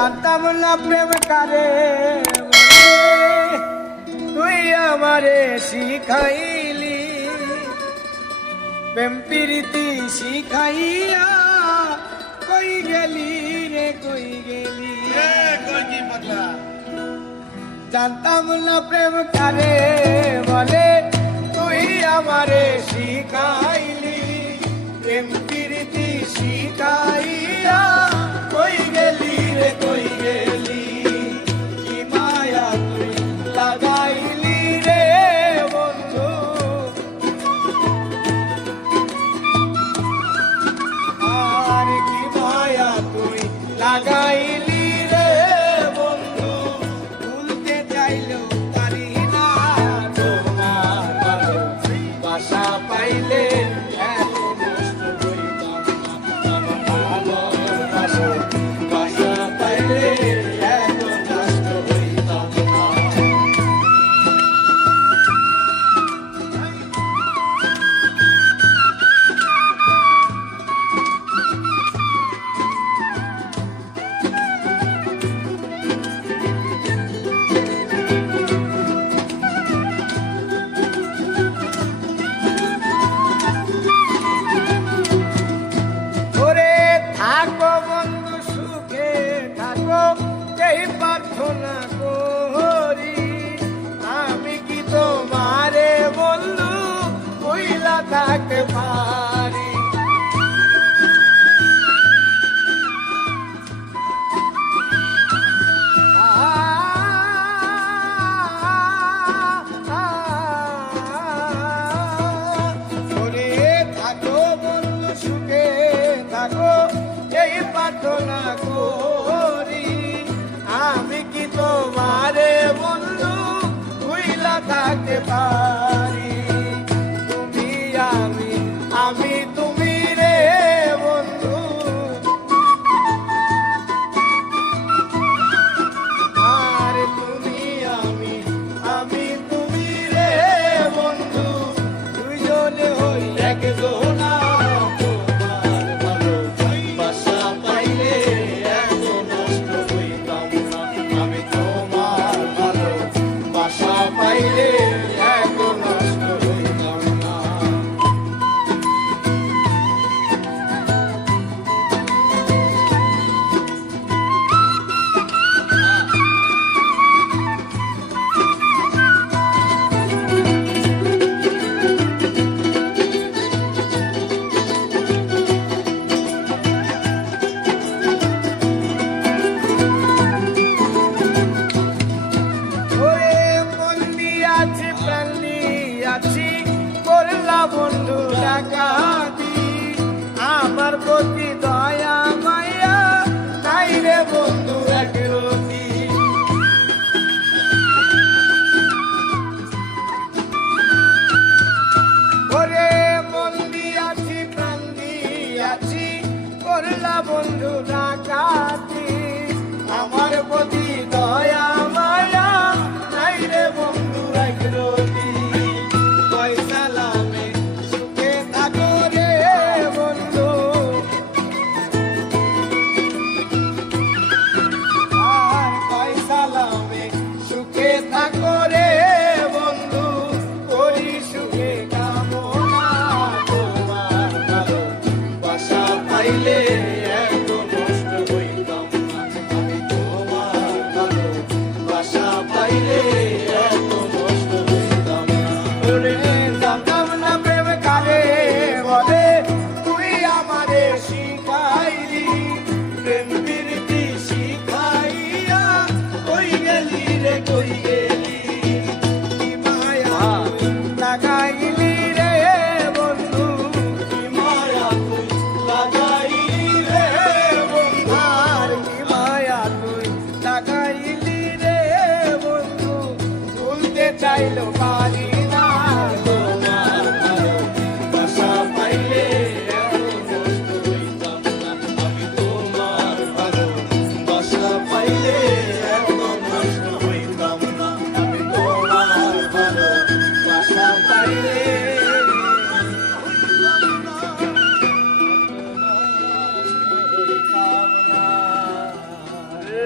জানতাম না প্রেম কারে তুই আমারে শিখাইলি প্রেম প্রীতি শিখাইয়া কই গেলি রে কই গেলি জানতাম না প্রেম কারে বলে তুই আমারে শিখাইলি প্রেম প্রীতি শিখাইয়া কই গেলি রে কই গেলি কি মায়া তুই লাগাইলি রে বন্ধু আর কি মায়া তুই লাগাইলি রে বন্ধু ভুলতে চাইলেও পারি না তোমার ভালোবাসা পাইলে প্রার্থনা করি আমি কি তোমারে বন্ধু কইলা থাকতে পারি থাকো বন্ধু সুখে থাকো এই প্রার্থনা করি আমি কি তোমারে বন্ধু ভুইলা থাকতে পারি তুমি আমি তুমি রে বন্ধু আর তুমি আমি তুমি রে বন্ধু দুইজনে হই একজনা বন্ধু ডাকাতি আমার প্রতি দয়া মায়া নাই রে বন্ধু একরতি ওরে মন দিয়াছি প্রাণ দিয়াছি করলা বন্ধু ডাকাতি আমার প্রতি দয়া মায়া নাই রে বন্ধু একরতি চাইলো পারি না তোমার ভালোবাসা পাইলে আমি তোমার ভালোবাসা পাইলে এত নষ্ট হইতাম না আমি তোমার ভালোবাসা পাইলে রে